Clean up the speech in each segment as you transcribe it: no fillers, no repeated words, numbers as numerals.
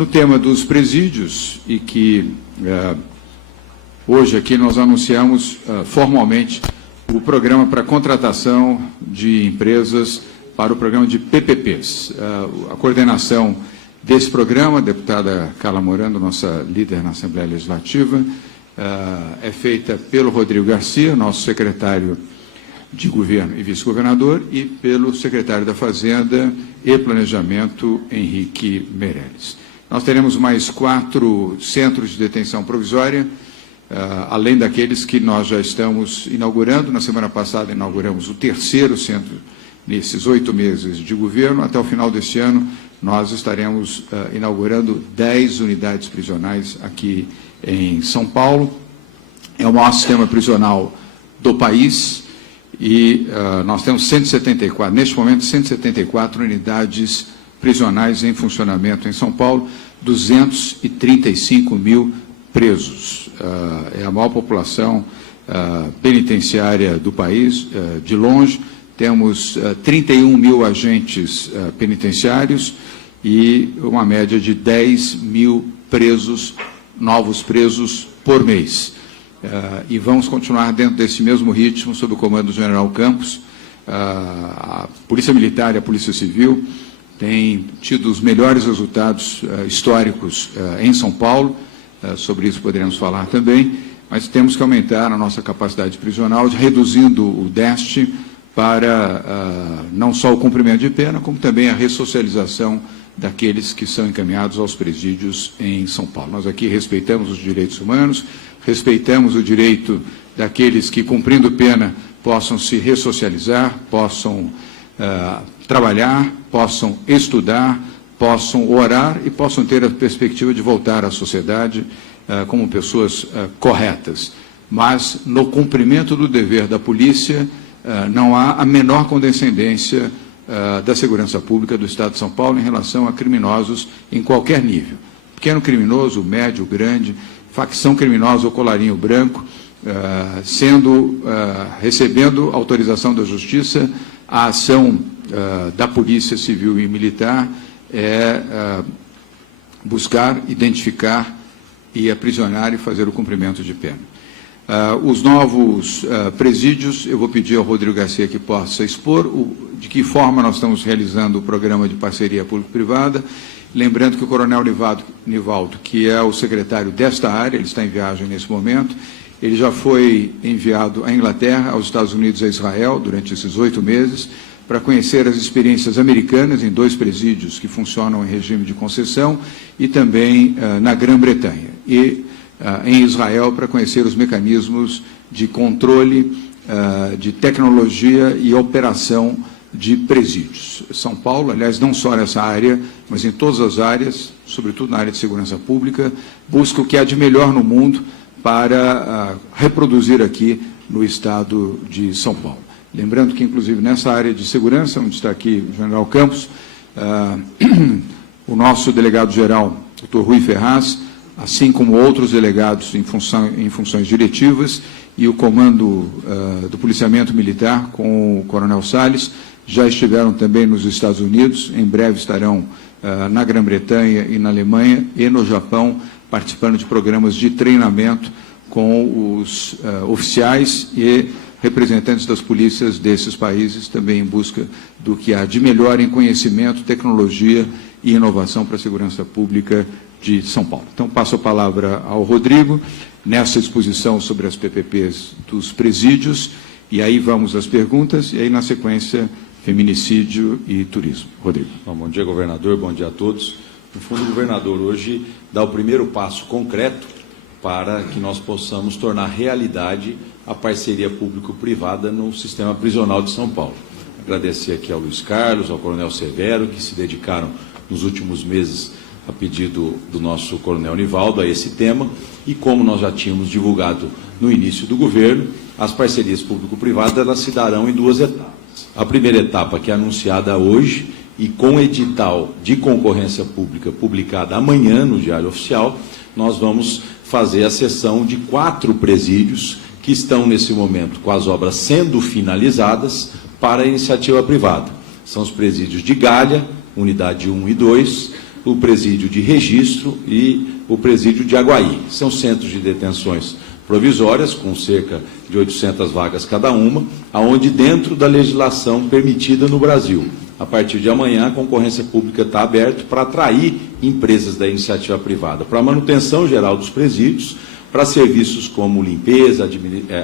no tema dos presídios e que hoje aqui nós anunciamos formalmente o programa para contratação de empresas para o programa de PPPs. A coordenação desse programa, a deputada Carla Morando, nossa líder na Assembleia Legislativa, é feita pelo Rodrigo Garcia, nosso secretário de Governo e vice-governador, e pelo secretário da Fazenda e Planejamento, Henrique Meirelles. Nós teremos mais 4 centros de detenção provisória, além daqueles que nós já estamos inaugurando. Na semana passada inauguramos o 3º centro nesses 8 meses de governo. Até o final deste ano nós estaremos inaugurando 10 unidades prisionais aqui em São Paulo. É o maior sistema prisional do país e nós temos 174, neste momento 174 unidades prisionais em funcionamento em São Paulo, 235 mil presos. É a maior população penitenciária do país, de longe. Temos 31 mil agentes penitenciários e uma média de 10 mil presos, novos presos por mês. E vamos continuar dentro desse mesmo ritmo, sob o comando do general Campos. A Polícia Militar e a Polícia Civil têm tido os melhores resultados históricos em São Paulo. Sobre isso poderemos falar também, mas temos que aumentar a nossa capacidade prisional, reduzindo o déficit para não só o cumprimento de pena, como também a ressocialização daqueles que são encaminhados aos presídios em São Paulo. Nós aqui respeitamos os direitos humanos, respeitamos o direito daqueles que, cumprindo pena, possam se ressocializar, possam trabalhar, possam estudar, possam orar e possam ter a perspectiva de voltar à sociedade como pessoas corretas. Mas, no cumprimento do dever da polícia, não há a menor condescendência da segurança pública do Estado de São Paulo em relação a criminosos em qualquer nível. Pequeno criminoso, médio, grande, facção criminosa ou colarinho branco, recebendo autorização da Justiça, a ação da Polícia Civil e Militar buscar, identificar e aprisionar e fazer o cumprimento de pena. Os novos presídios, eu vou pedir ao Rodrigo Garcia que possa expor de que forma nós estamos realizando o programa de parceria público-privada, lembrando que o Coronel Nivaldo, que é o secretário desta área, ele está em viagem nesse momento, ele já foi enviado à Inglaterra, aos Estados Unidos e a Israel durante esses 8 meses, para conhecer as experiências americanas em 2 presídios que funcionam em regime de concessão e também na Grã-Bretanha. E em Israel para conhecer os mecanismos de controle, de tecnologia e operação de presídios. São Paulo, aliás, não só nessa área, mas em todas as áreas, sobretudo na área de segurança pública, busca o que há de melhor no mundo para reproduzir aqui no estado de São Paulo. Lembrando que, inclusive, nessa área de segurança, onde está aqui o general Campos, o nosso delegado-geral, doutor Rui Ferraz, assim como outros delegados em funções diretivas, e o comando do policiamento militar, com o coronel Salles, já estiveram também nos Estados Unidos, em breve estarão na Grã-Bretanha e na Alemanha e no Japão, participando de programas de treinamento com os oficiais e representantes das polícias desses países, também em busca do que há de melhor em conhecimento, tecnologia e inovação para a segurança pública de São Paulo. Então, passo a palavra ao Rodrigo, nessa exposição sobre as PPPs dos presídios, e aí vamos às perguntas, e aí, na sequência, feminicídio e turismo. Rodrigo. Bom dia, governador, bom dia a todos. No fundo, o governador hoje dá o primeiro passo concreto para que nós possamos tornar realidade a parceria público-privada no sistema prisional de São Paulo. Agradecer aqui ao Luiz Carlos, ao Coronel Severo, que se dedicaram nos últimos meses a pedido do nosso Coronel Nivaldo a esse tema, e como nós já tínhamos divulgado no início do governo, as parcerias público-privadas elas se darão em 2 etapas. A primeira etapa, que é anunciada hoje, e com edital de concorrência pública publicada amanhã no Diário Oficial, nós vamos fazer a cessão de 4 presídios que estão, nesse momento, com as obras sendo finalizadas para a iniciativa privada. São os presídios de Galha, unidade 1 e 2, o presídio de Registro e o presídio de Aguaí. São centros de detenções provisórias, com cerca de 800 vagas cada uma, aonde dentro da legislação permitida no Brasil. A partir de amanhã, a concorrência pública está aberta para atrair empresas da iniciativa privada, para a manutenção geral dos presídios, para serviços como limpeza,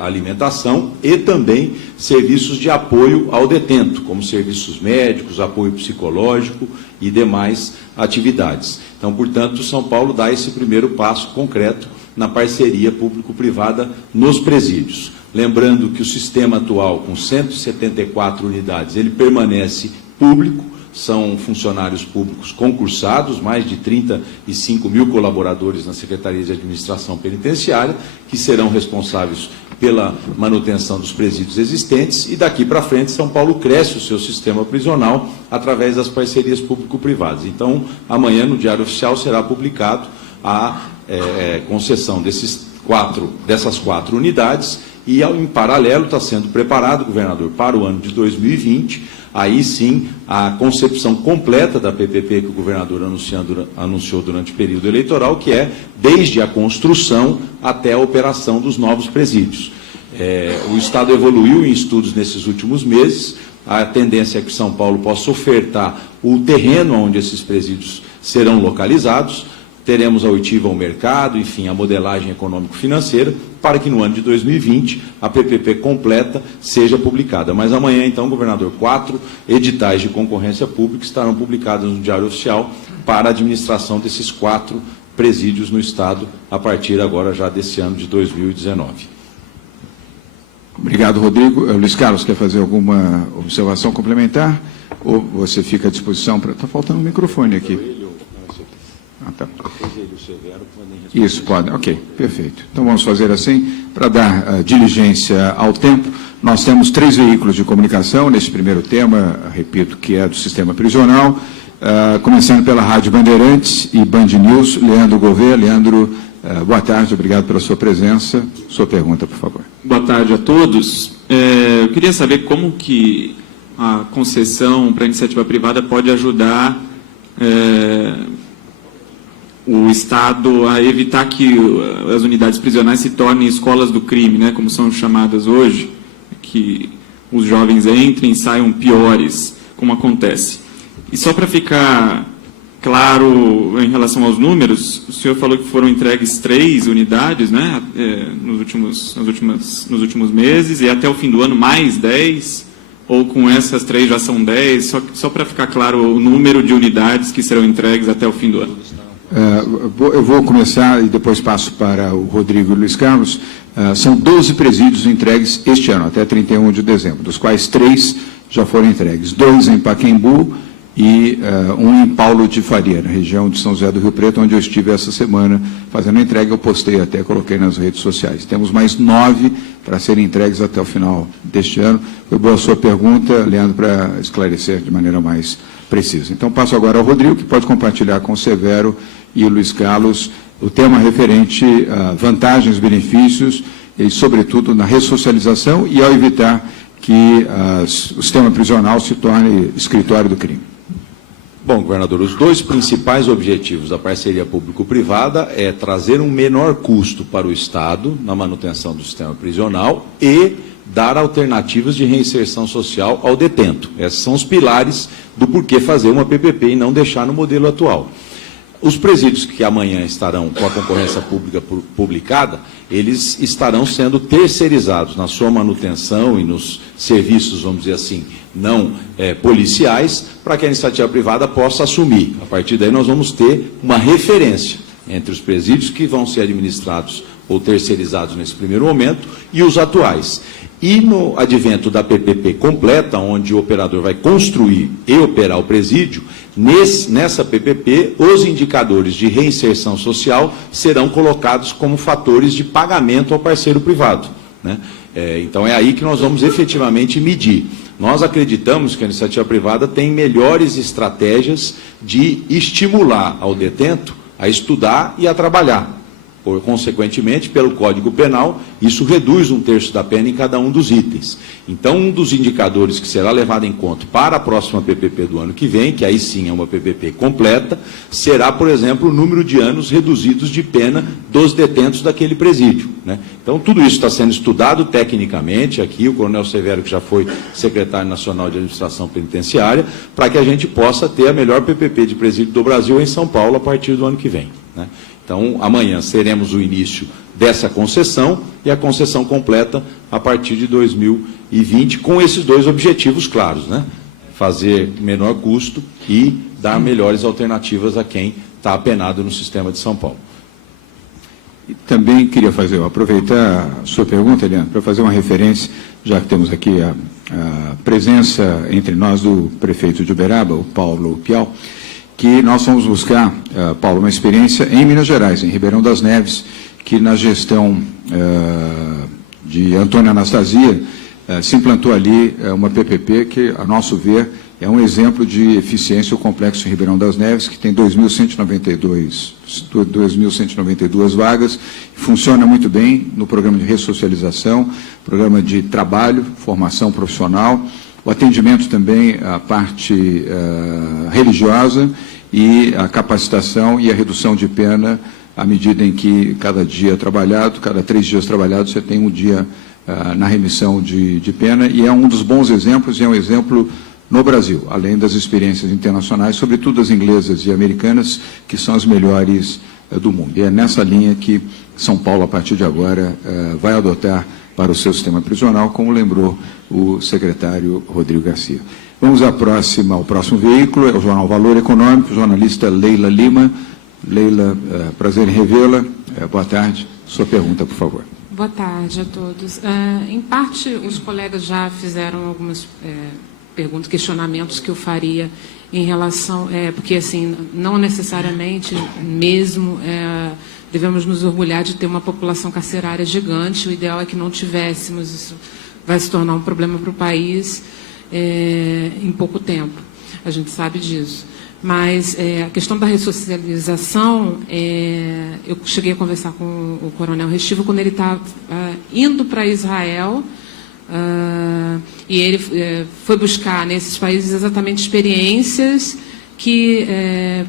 alimentação e também serviços de apoio ao detento, como serviços médicos, apoio psicológico e demais atividades. Então, portanto, São Paulo dá esse primeiro passo concreto na parceria público-privada nos presídios. Lembrando que o sistema atual, com 174 unidades, ele permanece público, são funcionários públicos concursados, mais de 35 mil colaboradores na Secretaria de Administração Penitenciária, que serão responsáveis pela manutenção dos presídios existentes, e daqui para frente São Paulo cresce o seu sistema prisional através das parcerias público-privadas. Então, amanhã no Diário Oficial será publicado a concessão dessas 4 unidades, e em paralelo está sendo preparado, governador, para o ano de 2020, aí sim a concepção completa da PPP que o governador anunciou durante o período eleitoral, que é desde a construção até a operação dos novos presídios. O Estado evoluiu em estudos nesses últimos meses, a tendência é que São Paulo possa ofertar o terreno onde esses presídios serão localizados, teremos a oitiva ao mercado, enfim, a modelagem econômico-financeira, para que no ano de 2020 a PPP completa seja publicada. Mas amanhã, então, governador, 4 editais de concorrência pública estarão publicados no Diário Oficial para a administração desses 4 presídios no Estado, a partir agora já desse ano de 2019. Obrigado, Rodrigo. Luiz Carlos, quer fazer alguma observação complementar? Ou você fica à disposição para... Está faltando um microfone aqui. Tá. Isso, pode. Ok, perfeito. Então vamos fazer assim, para dar diligência ao tempo. Nós temos 3 veículos de comunicação nesse primeiro tema, repito, que é do sistema prisional, começando pela Rádio Bandeirantes e Band News. Leandro Gouveia. Leandro, boa tarde, obrigado pela sua presença. Sua pergunta, por favor. Boa tarde a todos. Eu queria saber como que a concessão para a iniciativa privada pode ajudar o Estado a evitar que as unidades prisionais se tornem escolas do crime, né, como são chamadas hoje, que os jovens entrem e saiam piores, como acontece. E só para ficar claro em relação aos números, o senhor falou que foram entregues 3 unidades, né, nos últimos meses, e até o fim do ano mais 10, ou com essas 3 já são 10, só para ficar claro o número de unidades que serão entregues até o fim do ano. Eu vou começar e depois passo para o Rodrigo e o Luiz Carlos. São 12 presídios entregues este ano, até 31 de dezembro, dos quais 3 já foram entregues. 2 em Pacaembu e 1 em Paulo de Faria, na região de São José do Rio Preto, onde eu estive essa semana fazendo a entrega. Eu postei até, coloquei nas redes sociais. Temos mais 9 para serem entregues até o final deste ano. Foi boa a sua pergunta, Leandro, para esclarecer de maneira mais precisa. Então, passo agora ao Rodrigo, que pode compartilhar com o Severo e o Luiz Carlos o tema referente a vantagens, benefícios e, sobretudo, na ressocialização e ao evitar que o sistema prisional se torne escritório do crime. Bom, governador, os 2 principais objetivos da parceria público-privada é trazer um menor custo para o Estado na manutenção do sistema prisional e dar alternativas de reinserção social ao detento. Esses são os pilares do porquê fazer uma PPP e não deixar no modelo atual. Os presídios que amanhã estarão com a concorrência pública publicada, eles estarão sendo terceirizados na sua manutenção e nos serviços, vamos dizer assim, não policiais, para que a iniciativa privada possa assumir. A partir daí nós vamos ter uma referência entre os presídios que vão ser administrados ou terceirizados nesse primeiro momento e os atuais. E no advento da PPP completa, onde o operador vai construir e operar o presídio, nessa PPP, os indicadores de reinserção social serão colocados como fatores de pagamento ao parceiro privado, né? Então é aí que nós vamos efetivamente medir. Nós acreditamos que a iniciativa privada tem melhores estratégias de estimular ao detento a estudar e a trabalhar. Consequentemente, pelo Código Penal, isso reduz 1/3 da pena em cada um dos itens. Então, um dos indicadores que será levado em conta para a próxima PPP do ano que vem, que aí sim é uma PPP completa, será, por exemplo, o número de anos reduzidos de pena dos detentos daquele presídio, né? Então, tudo isso está sendo estudado tecnicamente aqui, o Coronel Severo, que já foi secretário nacional de administração penitenciária, para que a gente possa ter a melhor PPP de presídio do Brasil em São Paulo a partir do ano que vem, né? Então, amanhã seremos o início dessa concessão e a concessão completa a partir de 2020, com esses dois objetivos claros, né? Fazer menor custo e dar melhores alternativas a quem está apenado no sistema de São Paulo. E também queria aproveitar a sua pergunta, Eliane, para fazer uma referência, já que temos aqui a presença entre nós do prefeito de Uberaba, o Paulo Piau, que nós vamos buscar, Paulo, uma experiência em Minas Gerais, em Ribeirão das Neves, que na gestão de Antônio Anastasia se implantou ali uma PPP que, a nosso ver, é um exemplo de eficiência. O complexo em Ribeirão das Neves, que tem 2.192 vagas, funciona muito bem no programa de ressocialização, programa de trabalho, formação profissional, o atendimento também à parte religiosa e a capacitação e a redução de pena à medida em que cada dia trabalhado, cada 3 dias trabalhados, você tem um dia na remissão de pena, e é um dos bons exemplos, e é um exemplo no Brasil, além das experiências internacionais, sobretudo as inglesas e americanas, que são as melhores do mundo. E é nessa linha que São Paulo, a partir de agora, vai adotar para o seu sistema prisional, como lembrou o secretário Rodrigo Garcia. Vamos ao próximo veículo, é o Jornal Valor Econômico, jornalista Leila Lima. Leila, prazer em revê-la. Boa tarde. Sua pergunta, por favor. Boa tarde a todos. Em parte, os colegas já fizeram algumas perguntas, questionamentos que eu faria em relação... porque, assim, não necessariamente mesmo... devemos nos orgulhar de ter uma população carcerária gigante. O ideal é que não tivéssemos. Isso vai se tornar um problema para o país em pouco tempo. A gente sabe disso. Mas a questão da ressocialização, eu cheguei a conversar com o Coronel Restivo quando ele estava indo para Israel, e ele foi buscar nesses países exatamente experiências que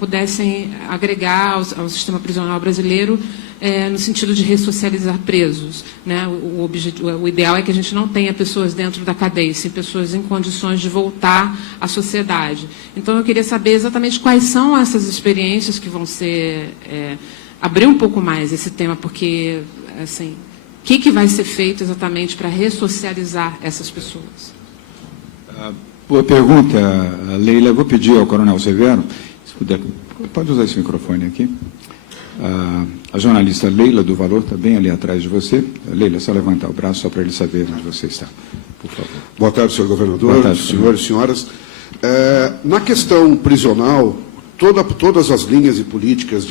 pudessem agregar ao sistema prisional brasileiro no sentido de ressocializar presos, né? O ideal é que a gente não tenha pessoas dentro da cadeia, sim pessoas em condições de voltar à sociedade. Então, eu queria saber exatamente quais são essas experiências que vão ser... abrir um pouco mais esse tema, porque, assim, o que vai ser feito exatamente para ressocializar essas pessoas? Boa pergunta, Leila. Eu vou pedir ao Coronel Severo, se puder, pode usar esse microfone aqui. A jornalista Leila do Valor está bem ali atrás de você. Leila, só levantar o braço só para ele saber onde você está, por favor. Boa tarde, senhor governador, Boa tarde, senhores e senhoras. Na questão prisional, todas as linhas e políticas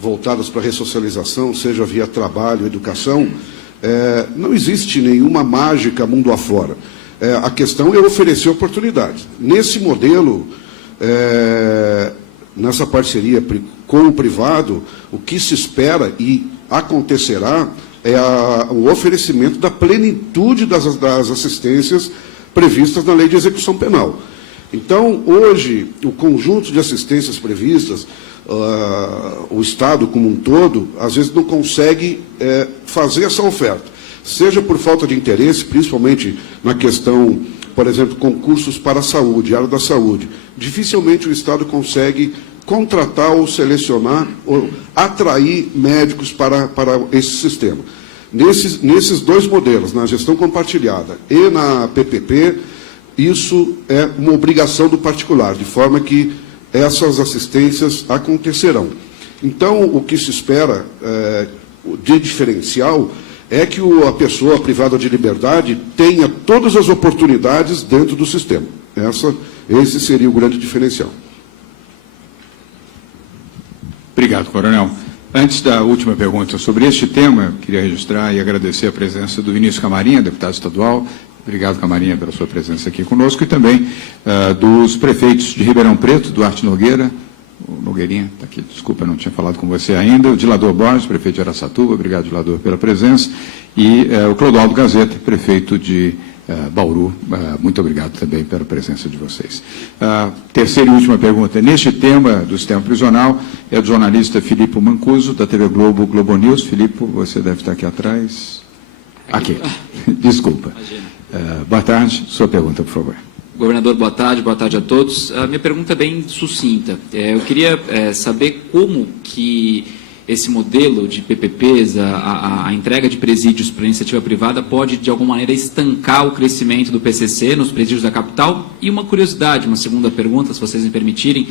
voltadas para a ressocialização, seja via trabalho, educação, não existe nenhuma mágica mundo afora. A questão é oferecer oportunidades. Nesse modelo, nessa parceria com o privado, o que se espera e acontecerá é o oferecimento da plenitude das assistências previstas na Lei de Execução Penal. Então, hoje, o conjunto de assistências previstas, o Estado como um todo, às vezes não consegue fazer essa oferta, seja por falta de interesse, principalmente na questão, por exemplo, concursos para a saúde, área da saúde. Dificilmente o Estado consegue contratar ou selecionar ou atrair médicos para esse sistema. Nesses dois modelos, na gestão compartilhada e na PPP, isso é uma obrigação do particular, de forma que essas assistências acontecerão. Então, o que se espera de diferencial é que a pessoa privada de liberdade tenha todas as oportunidades dentro do sistema. Esse seria o grande diferencial. Obrigado, Coronel. Antes da última pergunta sobre este tema, queria registrar e agradecer a presença do Vinícius Camarinha, deputado estadual. Obrigado, Camarinha, pela sua presença aqui conosco, e também dos prefeitos de Ribeirão Preto, Duarte Nogueira, o Nogueirinha está aqui, desculpa, não tinha falado com você ainda, o Dilador Borges, prefeito de Araçatuba, obrigado, Dilador, pela presença, e o Clodoaldo Gazeta, prefeito de Bauru, muito obrigado também pela presença de vocês. Terceira e última pergunta, neste tema do sistema prisional, é do jornalista Filipe Mancuso, da TV Globo, Globo News. Filipe, você deve estar aqui atrás. Aqui, desculpa. Boa tarde, sua pergunta, por favor. Governador, boa tarde a todos. A minha pergunta é bem sucinta. Eu queria saber como que esse modelo de PPPs, a entrega de presídios para a iniciativa privada, pode, de alguma maneira, estancar o crescimento do PCC nos presídios da capital. E uma curiosidade, uma segunda pergunta, se vocês me permitirem,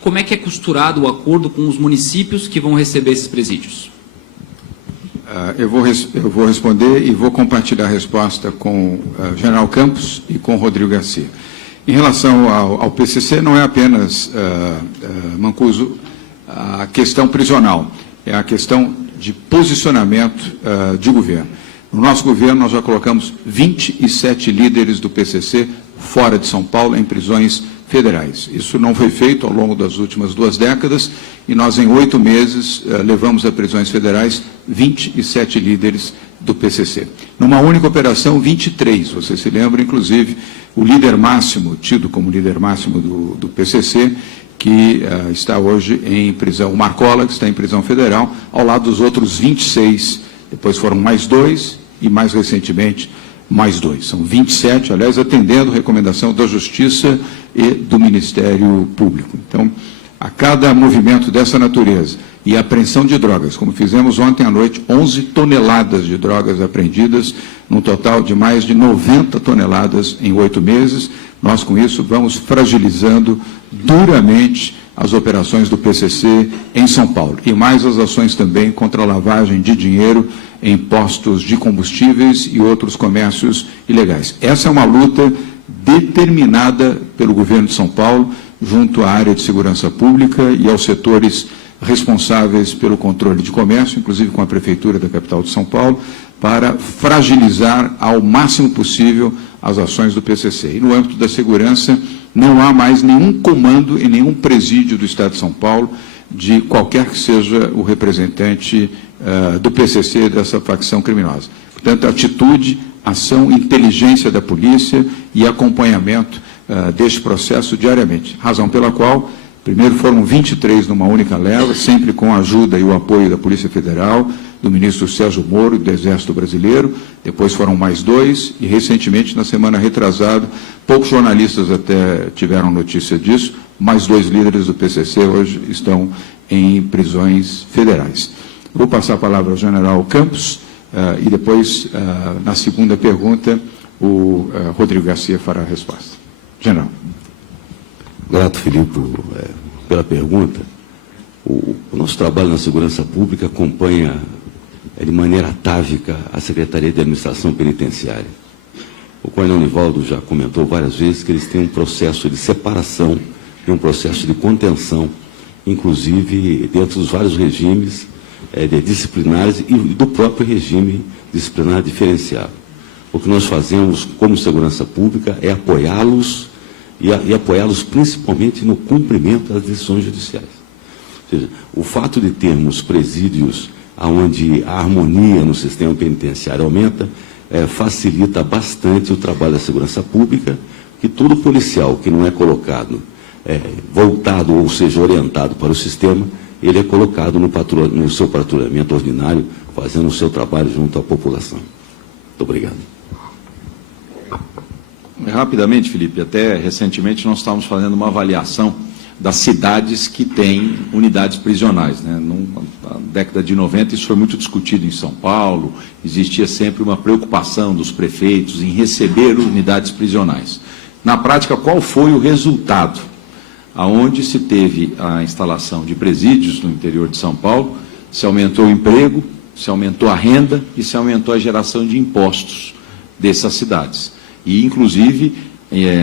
como é que é costurado o acordo com os municípios que vão receber esses presídios? Eu vou responder e vou compartilhar a resposta com o General Campos e com o Rodrigo Garcia. Em relação ao PCC, não é apenas, Mancuso, a questão prisional, é a questão de posicionamento de governo. No nosso governo, nós já colocamos 27 líderes do PCC fora de São Paulo, em prisões federais. Isso não foi feito ao longo das últimas 2 décadas, e nós, em 8 meses, levamos a prisões federais 27 líderes do PCC. Numa única operação, 23. Você se lembra, inclusive, o líder máximo, tido como líder máximo do PCC, que está hoje em prisão, o Marcola, que está em prisão federal, ao lado dos outros 26. Depois foram mais 2 e, mais recentemente, mais 2. São 27, aliás, atendendo recomendação da Justiça e do Ministério Público. Então, a cada movimento dessa natureza e apreensão de drogas, como fizemos ontem à noite, 11 toneladas de drogas apreendidas, num total de mais de 90 toneladas em 8 meses, nós, com isso, vamos fragilizando duramente as operações do PCC em São Paulo. E mais as ações também contra a lavagem de dinheiro em postos de combustíveis e outros comércios ilegais. Essa é uma luta determinada pelo governo de São Paulo, junto à área de segurança pública e aos setores responsáveis pelo controle de comércio, inclusive com a Prefeitura da capital de São Paulo, para fragilizar ao máximo possível as ações do PCC. E no âmbito da segurança, não há mais nenhum comando e nenhum presídio do Estado de São Paulo, de qualquer que seja o representante do PCC, dessa facção criminosa. Portanto, atitude, ação, inteligência da polícia e acompanhamento deste processo diariamente. Razão pela qual, primeiro foram 23 numa única leva, sempre com a ajuda e o apoio da Polícia Federal, do ministro Sérgio Moro, do Exército Brasileiro, depois foram mais 2, e recentemente, na semana retrasada, poucos jornalistas até tiveram notícia disso, mais 2 líderes do PCC hoje estão em prisões federais. Vou passar a palavra ao general Campos, e depois, na segunda pergunta, o Rodrigo Garcia fará a resposta. General. Grato, Filipe, pela pergunta. O nosso trabalho na segurança pública acompanha de maneira atávica a Secretaria de Administração Penitenciária. O coronel Nivaldo já comentou várias vezes que eles têm um processo de separação e um processo de contenção, inclusive dentro dos vários regimes disciplinares e do próprio regime disciplinar diferenciado. O que nós fazemos como segurança pública é apoiá-los e apoiá-los principalmente no cumprimento das decisões judiciais. Ou seja, o fato de termos presídios onde a harmonia no sistema penitenciário aumenta, facilita bastante o trabalho da segurança pública, que todo policial que não é colocado, voltado, ou seja, orientado para o sistema, ele é colocado no seu patrulhamento ordinário, fazendo o seu trabalho junto à população. Muito obrigado. Rapidamente, Felipe, até recentemente nós estávamos fazendo uma avaliação das cidades que têm unidades prisionais, né? Na década de 90 isso foi muito discutido em São Paulo, existia sempre uma preocupação dos prefeitos em receber unidades prisionais. Na prática, qual foi o resultado? Aonde se teve a instalação de presídios no interior de São Paulo, se aumentou o emprego, se aumentou a renda e se aumentou a geração de impostos dessas cidades. E, inclusive,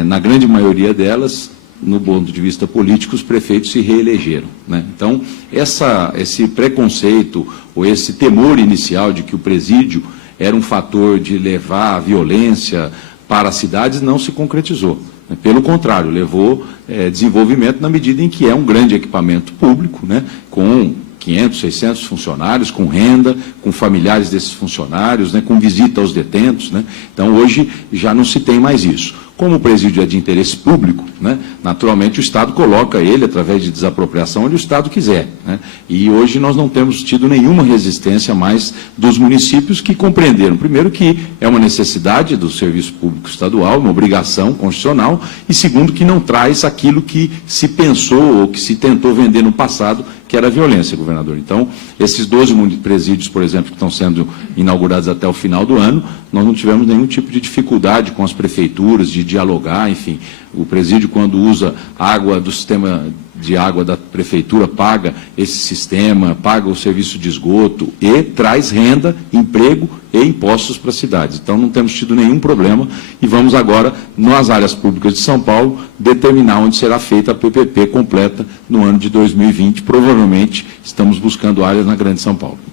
na grande maioria delas, no ponto de vista político, os prefeitos se reelegeram, né? Então, esse preconceito ou esse temor inicial de que o presídio era um fator de levar a violência para as cidades não se concretizou. né? Pelo contrário, levou desenvolvimento na medida em que é um grande equipamento público, né? Com 500, 600 funcionários, com renda, com familiares desses funcionários, né, com visita aos detentos, né? Então, hoje, já não se tem mais isso. Como o presídio é de interesse público, né, naturalmente o Estado coloca ele, através de desapropriação, onde o Estado quiser, né? E hoje nós não temos tido nenhuma resistência mais dos municípios que compreenderam, primeiro, que é uma necessidade do serviço público estadual, uma obrigação constitucional, e segundo, que não traz aquilo que se pensou ou que se tentou vender no passado, que era a violência, governador. Então, esses 12 presídios, por exemplo, que estão sendo inaugurados até o final do ano, nós não tivemos nenhum tipo de dificuldade com as prefeituras, de dialogar, enfim. O presídio, quando usa água do sistema de água da prefeitura, paga esse sistema, paga o serviço de esgoto e traz renda, emprego e impostos para as cidades. Então, não temos tido nenhum problema e vamos agora, nas áreas públicas de São Paulo, determinar onde será feita a PPP completa no ano de 2020. Provavelmente, estamos buscando áreas na Grande São Paulo.